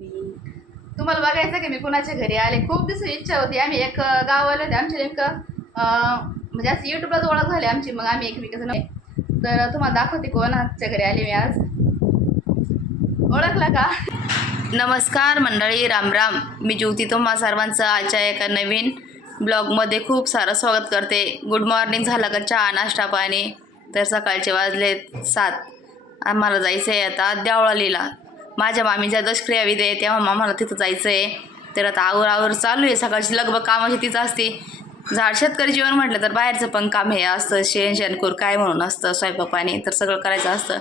तुम्हाला बघायचं की? मी कुणाच्या घरी आले? खूप दिवस इच्छा होती. आम्ही एक गावाला होते. आमच्या नेमकं म्हणजे असं यूट्यूबलाच ओळख झाली आमची. मग आम्ही एकमेकाचं तर तुम्हाला दाखवते कोणाच्या घरी आले मी आज. ओळखला का? नमस्कार मंडळी. रामराम मी ज्योती तुम्हा सर्वांचं आजच्या एका नवीन ब्लॉगमध्ये खूप सारं स्वागत करते. गुड मॉर्निंग झालं का चहा नाश्ता पाणी? तर सकाळचे वाजले सात. आम्हाला जायचं आहे आता देवळालीला. माझ्या मामीच्या दशक्रिया विधी आहे तेव्हा आम्हाला तिथं जायचं आहे तर आता आवर आवर चालू आहे सकाळची लगभग कामाची तीच असते. झाड शेतकरी जीवन म्हटलं तर बाहेरचं पण काम हे असतं शेण शेणखोर काय म्हणून असतं स्वयंपाकाने तर सगळं करायचं असतं.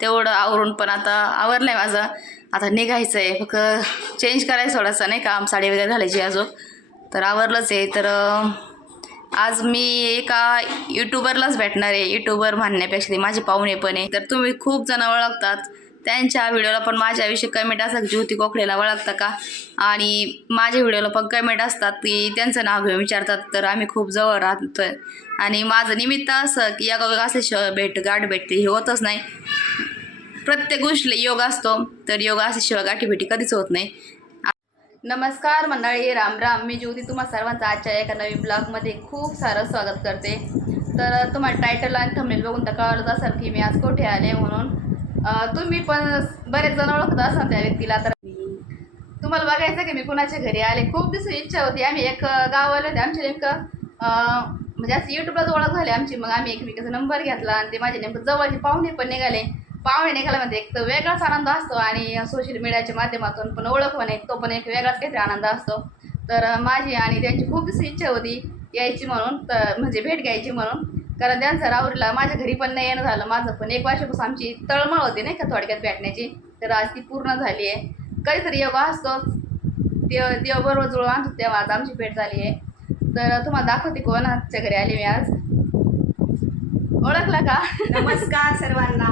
तेवढं आवरून पण आता आवरलं आहे माझं. आता निघायचं आहे फक्त चेंज करायचं थोडंसं नाही काम साडी वगैरे घालायची अजून. तर आवरलंच आहे तर आज मी एका यूट्यूबरलाच भेटणार आहे. यूट्यूबर म्हणण्यापेक्षा ते माझे पाहुणे पण आहे. तर तुम्ही खूप जण ओळखतात. त्यांच्या व्हिडिओला पण माझ्याविषयी कमेंट असतात ज्योती कोकडेला ओळखता का? आणि माझ्या व्हिडिओला पण कमेंट असतात की त्यांचं नाव घेऊन विचारतात तर आम्ही खूप जवळ राहतो आणि माझं निमित्त असं की या असल्याशिवाय भेट गाठ भेटते. हे होतच नाही. प्रत्येक गोष्टीला योग असतो तर योग असल्याशिवाय गाठी भेटी कधीच होत नाही. नमस्कार मंडळी राम राम. मी ज्योती तुम्हा सर्वांचं आजच्या एका नवीन ब्लॉगमध्ये खूप सारं स्वागत करते. तर तुम्हाला टायटल आणि थंबनेल बघून तर कळलंच असेल की मी आज कुठे आले म्हणून. तुम्ही पण बरेच जण ओळखत असाल त्या व्यक्तीला तर. तुम्हाला बघायचं की मी कुणाच्या घरी आले. खूप दिवस इच्छा होती. आम्ही एक गावाला होते. आमच्या नेमकं म्हणजे असं यूट्यूबलाच ओळख झाली आमची. मग आम्ही एकमेकाचा नंबर घेतला आणि ते माझे नेमकं जवळचे पाहुणे पण निघाले. पाहुणे निघाल्यामध्ये म्हणजे एक तर वेगळाच आनंद असतो आणि सोशल मीडियाच्या माध्यमातून पण ओळख होणे तो पण एक वेगळाच काहीतरी आनंद असतो. तर माझी आणि त्यांची खूप दिवस इच्छा होती यायची म्हणून तर म्हणजे भेट घ्यायची म्हणून. कारण त्यांचं राहुरीला माझ्या घरी पण नाही येणं झालं. माझं पण एक वर्षापासून आमची तळमळ होती नाही का थोडक्यात भेटण्याची. तर आज ती पूर्ण झाली आहे कधीतरी योगा असतोच देव देव बरोबर जुळून आणतो तेव्हा आज आमची भेट झाली आहे तर तुम्हाला दाखवते कोणाच्या घरी आली मी आज. ओळखला का? नमस्कार सर्वांना.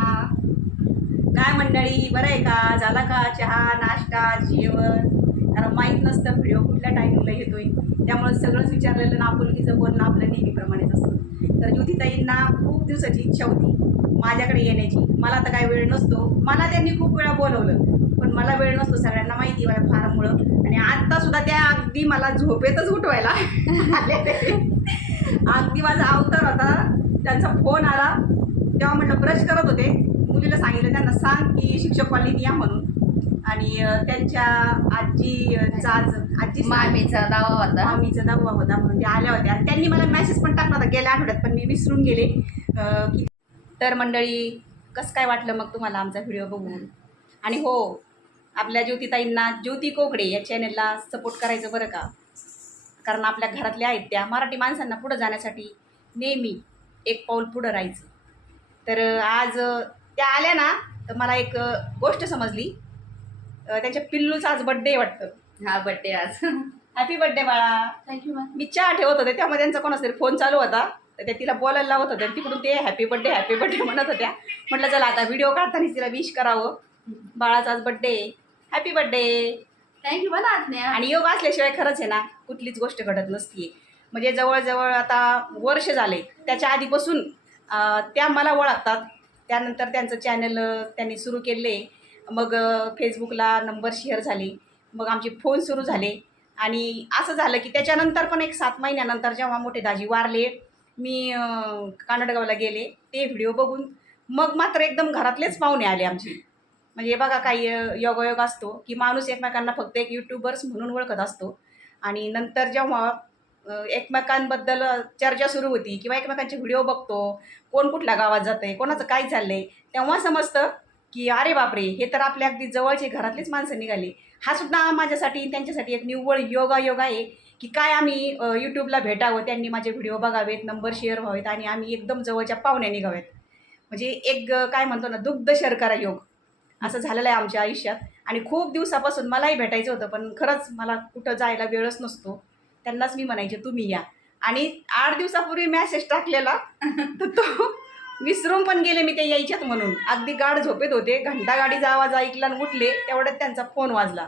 काय मंडळी बरं आहे का? झाला का चहा नाश्ता जेवण? कारण माहीत नसतं व्हिडिओ कुठल्या टायमिंगला येतोय. त्यामुळे सगळंच विचारलेलं ना आपुलकीचं बोलणं आपलं नेहमीप्रमाणेच असतं. तर ज्योतिताईंना खूप दिवसाची इच्छा होती माझ्याकडे येण्याची. मला तर काय वेळ नसतो. मला त्यांनी खूप वेळा बोलवलं पण मला वेळ नसतो सगळ्यांना माहिती आहे माझ्या फार्ममुळं आणि आत्तासुद्धा त्या अगदी मला झोपेतच उठवायला आले अगदी माझा अवतार होता. त्यांचा फोन आला. तेव्हा म्हटलं ब्रश करत होते. मुलीला सांगितलं त्यांना सांग की शिक्षक कॉलनीत या म्हणून. आणि त्यांच्या आजी जाज आजी मामीचा दावा होता. मामीचा दहावा होता म्हणून त्या आल्या होत्या. आणि त्यांनी मला मेसेज पण टाकला होता गेल्या आठवड्यात पण मी विसरून गेले. की तर मंडळी कसं काय वाटलं मग तुम्हाला आमचा व्हिडिओ बघून? आणि हो आपल्या ज्योतिताईंना ज्योती कोकडे या चॅनलला सपोर्ट करायचं बरं का? कारण आपल्या घरातल्या आहेत त्या. मराठी माणसांना पुढं जाण्यासाठी नेहमी एक पाऊल पुढं राहायचं. तर आज त्या आल्या ना तर मला एक गोष्ट समजली. त्यांच्या पिल्लूचा आज बड्डे वाटतं. हा बड्डे आज. हॅपी बड्डे बाळा. थँक्यू मॅम मी चहा ठेवत होते त्यामध्ये त्यांचा कोणाचा तरी फोन चालू होता. तर त्या तिला बोलायला लावत होत्या आणि तिकडून ते हॅपी बड्डे हॅपी बड्डे म्हणत होत्या. म्हटलं चला आता व्हिडिओ काढताना तिला विश करावं. बाळाचा आज बड्डे हॅपी बड्डे थँक्यू मला आणि योग असल्याशिवाय खरंच आहे ना कुठलीच गोष्ट घडत नसते म्हणजे जवळजवळ आता वर्ष झाले. त्याच्या आधीपासून त्या मला ओळखतात. त्यानंतर त्यांचं चॅनल त्यांनी सुरू केले मग फेसबुकला नंबर शेअर झाले. मग आमचे फोन सुरू झाले. आणि असं झालं की त्याच्यानंतर पण एक सात महिन्यानंतर जेव्हा मोठे दाजी वारले मी कानडगावला गेले ते व्हिडिओ बघून मग मात्र एकदम घरातलेच पाहुणे आले आमचे. म्हणजे बघा काही योगायोग असतो की माणूस एकमेकांना फक्त एक यूट्यूबर्स म्हणून ओळखत असतो. आणि नंतर जेव्हा एकमेकांबद्दल चर्चा सुरू होती किंवा एकमेकांचे व्हिडिओ बघतो कोण कुठल्या गावात जातं आहे कोणाचं काय चाललं आहे तेव्हा समजतं की अरे बापरे हे तर आपल्या अगदी जवळचे घरातलेच माणसं निघाली. हा सुद्धा माझ्यासाठी त्यांच्यासाठी एक निव्वळ योगा योग आहे की काय आम्ही यूट्यूबला भेटावं त्यांनी माझे व्हिडिओ बघावेत नंबर शेअर व्हावेत आणि आम्ही एकदम जवळच्या पाहुण्या निघावेत. म्हणजे एक काय म्हणतो ना दुग्ध शर्करा योग असं झालेलं आहे आमच्या आयुष्यात. आणि खूप दिवसापासून मलाही भेटायचं होतं पण खरंच मला कुठं जायला वेळच नसतो. त्यांनाच मी म्हणायचे तुम्ही या. आणि आठ दिवसापूर्वी मॅसेज टाकलेला तर तो विसरून पण गेले मी ते यायच्यात म्हणून. अगदी गाढ झोपेत होते. घंटा गाडीचा आवाज ऐकला आणि उठले तेवढ्यात त्यांचा फोन वाजला.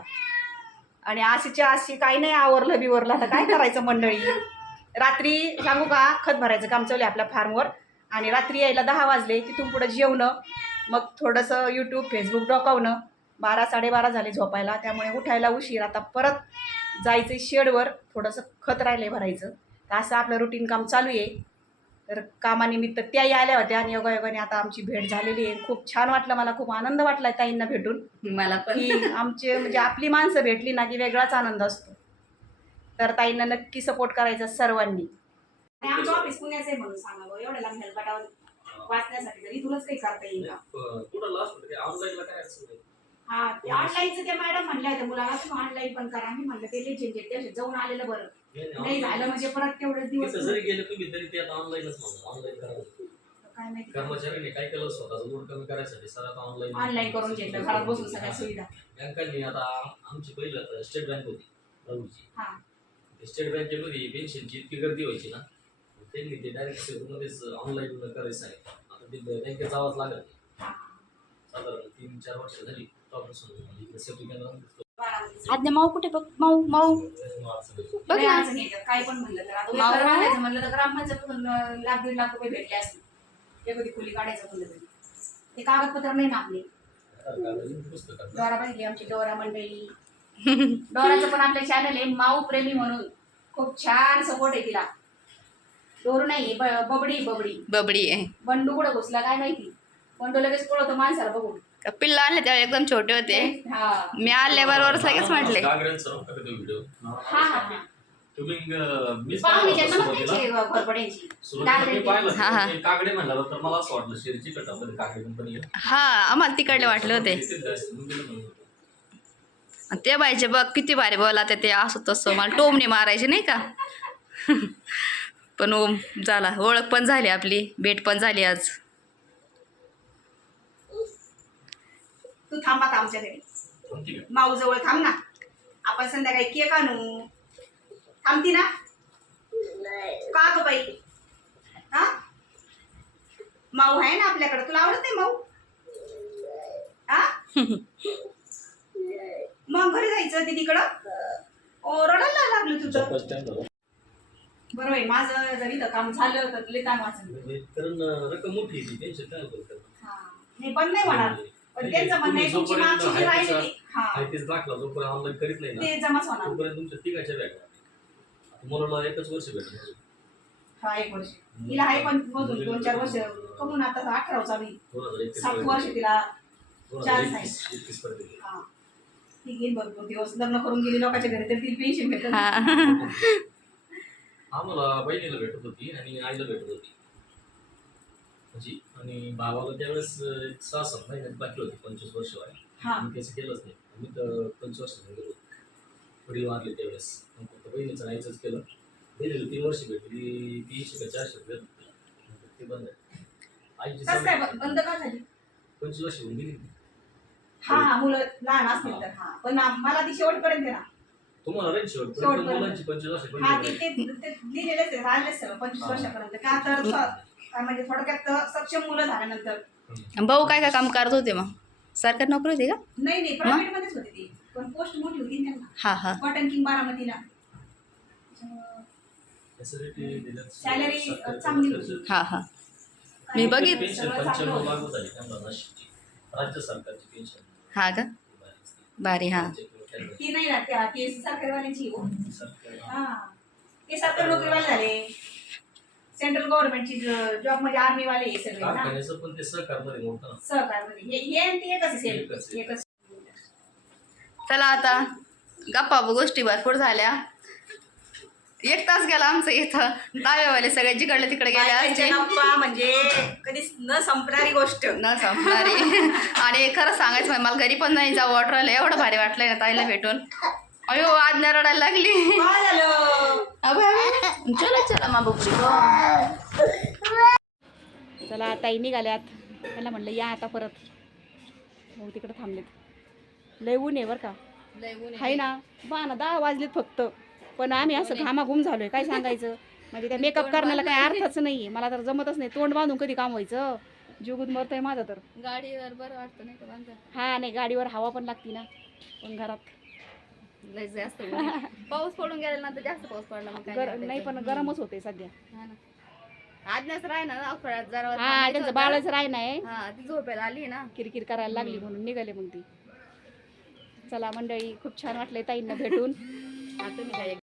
आणि आशीच्या आशी काही नाही आवरलं बिवरलं. आता काय करायचं मंडळी? रात्री सांगू का? खत भरायचं काम चालू आहे आपल्या फार्मवर. आणि रात्री यायला दहा वाजले. तिथून पुढं जेवणं मग थोडंसं यूट्यूब फेसबुक डोकावणं. बारा साडेबारा झाले झोपायला. त्यामुळे उठायला उशीर. आता परत जायचं शेडवर. थोडंसं खत राहिलं भरायचं. तर असं आपलं रुटीन काम चालू आहे. तर कामानिमित्त त्याही आल्या होत्या आणि योगायोगाने आता आमची भेट झालेली आहे. खूप छान वाटलं मला खूप आनंद वाटला ताईंना भेटून. मला पण. की आमचे म्हणजे आपली माणसं भेटली ना की वेगळाच आनंद असतो. तर ताईंना नक्की सपोर्ट करायचा सर्वांनी. आणि आमचं ऑफिस पुण्याचं आहे म्हणून सांगा बरं, एवढ्या लांब हेल्पाटावर वाचण्यासाठी तरी तुलाच काही करता येईल का? कुठं लास्ट होतं? ऑनलाईनला काय असं नाही. हा ते ऑनलाईनचं ते मॅडम म्हणल्या होत्या मुलाला तुम्ही ऑनलाईन पण करा. मी म्हणलं ते असे जाऊन आलेलं बरं. नाही, झालं म्हणजे परत तेवढेच दिवस तिथं जरी गेले तुम्ही तरी ते आता ऑनलाईनच म्हणा ऑनलाईन करा. काय माहिती. कर्मचाऱ्यांनी काय केलं स्वतःचा? लोड कमी करायसाठी सर आता ऑनलाईन ऑनलाईन करून घेतलं घरात बसून सगळ्या सुविधा. बँकांनी आता आमची पहिलं आता स्टेट बँक होती राहुलची. हा. स्टेट बँकेमध्ये पेन्शनची इतकी गर्दी व्हायची ना त्यांनी ते डायरेक्ट सेटमध्येच ऑनलाईन करायचं आहे. आता ते बँकेत जावंच लागत नाही. साधारण तीन चार वर्ष झाली तेव्हापासून इकडे सेफ्टी केंद्रामध्ये. आज्ञा माऊ कुठे बघ? माऊ माऊ. बघ ना. काय पण म्हणलं तर. आता बांधायचं म्हणलं तर ग्रामपंचायतमधून लाख दीड लाख रुपये भेटले असते एखादी खोली काढायचं म्हणलं तरी. ते कागदपत्र नाही ना आपले? पुस्तकात डोरा पाहिली आमची डोरा मंडळी. डोराचं पण आपलं चॅनल आहे माऊ प्रेमी म्हणून. खूप छान सपोर्ट आहे तिला. डोर नाही बबडी बबडी. बबडी आहे. बंडू कुठं घुसला काय माहिती? बंडू लगेच पळवतो माणसाला बघून. पिल्ला आणले तेव्हा एकदम छोटे होते. हा. मी आल्याबरोबर लगेच म्हटले. गागऱ्यांचं नव्हतं का तो व्हिडिओ हा. आम्हाला तिकडले वाटले होते. ते बायचे बघ किती भारी बोला ते ते असं तसं. मला टोमणे मारायचे नाही का? पण ओ झाला. ओळख पण झाली आपली भेट पण झाली आज तू थांब आता आमच्याकडे पण. माऊ जवळ थांब ना. आपण संध्याकाळी केक आणू. थांबती ना? का ग बाई? हा? माऊ आहे ना आपल्याकडे? तुला आवडत नाही माऊ? हा? मग घरी जायचं दीदीकडं ओ रडायला लागलं तुझं. बरोबर आहे माझं जर इथं काम झालं तर तुला कारण अं, रक्कम मोठी काय हा. नाही बंद नाही होणार पण त्यांचं म्हणणं आहे तुमची जोपर्यंत मागची जी आहे राहिली त्याचा- ती हा तेच दाखला जोपर्यंत ऑनलाईन करीत नाही ना ते जमाच होणार. तोपर्यंत तुमच्या तिघाच्या बॅग मुलाला एकच वर्ष भेटलं हा एक वर्ष. तिला आहे पण मोजून दोन चार वर्ष कमून आता अठरा चालू आहे. दोन हजार एकवीस सात पर्यंत. वर्ष तिला दोन चार हजार एकवीस एकवीस पर्यंत गेली. हा. ती भरपूर दिवस. लग्न करून गेली लोकांच्या घरी तर तिला पेन्शन भेटत हा. आम्हाला बहिणीला भेटत होती आणि आईला भेटत होती. आणि भावाला त्यावेळेस सहा सात महिन्यात बाकी होती पंचवीस वर्ष व्हायला हा. आम्ही त्याचं केलंच नाही. आम्ही तर पंचवीस वर्ष गेलो वडील वारले त्यावेळेस. मग फक्त बहिणीचं आईचंच केलं. बहिणीला तीन वर्ष भेटली तीनशे का चारशे रुपये ते बंद आहे आईची कसं काय ब- बंद का झाली? पंचवीस वर्ष होऊन गेली. हा हा मुलं लहान असतील तर हा. पण मला ती शेवटपर्यंत आहे ना. तुम्हाला राहील शेवट शेवटपर्यंत. मुलांची पंचवीस वर्ष पण हा गेली. ते ते ते लिहिलेलेच आहे. राहिलेच सगळं पंचवीस वर्षापर्यंत. का तर म्हणजे थोडक्यात सक्षम मुलं झाल्यानंतर. भाऊ काय काय काम करत होते मग? सरकारी नोकरी होती का? नाही नाही प्रायव्हेट मध्येच होते ती. पण पोस्ट मोठी होती ना त्यांना. हा हा. कॉटन किंग बारामतीला. सरकारी चांगली कर्मचारी. हा हा. मी बघित पेन्शन सगळं चांगलं पंच्याण्णव होतं. लागू झाली त्यांना नाशिकची. राज्य सरकारची पेन्शन हा का? भारी हा. ती नाही राहते हा, ती सरकारीवाल्यांची हो सरकारी हा. ते सरकारी नोकरीवाले झाले. सेंट्रल गव्हर्नमेंटची जॉब म्हणजे आर्मीवाले हे सगळे ना. कारखान्याचं पण ते सहकारमध्ये मोठं ना. सहकारमध्ये. हे हे आणि ते एकच आहे एकच सेम आहे. एकच. चला आता गप्पा गोष्टी भरपूर झाल्या. एक तास गेला आमचं इथं. डाव्यावाले सगळे जिकडले तिकडे गेले बायकांच्या असते गप्पा म्हणजे कधीच न संपणारी गोष्ट. न संपणारी. आणि खरं सांगायचं म्हणजे मला घरी पण नाही जाऊ वाटलं एवढं भारी वाटलंय ना ताईला भेटून. अयो आज्ञा रडायला लागली. काय झालं? अबे, अबे. चला चला मा बुकडी चला आता निघाल्यात त्याला म्हणलं या आता परत. हो तिकडे थांबलेत. लय ऊन आहे बरं का. हाय ना. बा ना दहा वाजलेत फक्त. पण आम्ही असं घामाघूम झालोय काय सांगायचं? म्हणजे त्या मेकअप करण्याला काही अर्थच नाहीये. मला तर जमतच नाही. तोंड बांधून कधी काम व्हायचं जीवगुत मरतोय माझं तर. गाडीवर बरं वाटतं नाही का बांधा हा नाही गाडीवर हवा पण लागती ना. पण घरात. लय जास्त ऊन आहे. पाऊस पडून गेल्यानंतर जास्त पाऊस पडला मग काय गर वाटायचं. नाही पण गरमच होते सध्या हा ना. आज्ञाच राह ना जरा हा त्यांचं. बाळच राय नाही हा ती झोपेला आली ना किरकिर करायला लागली म्हणून निघाले मग ती चला मंडळी खूप छान वाटले ताईंना भेटून आता मी काय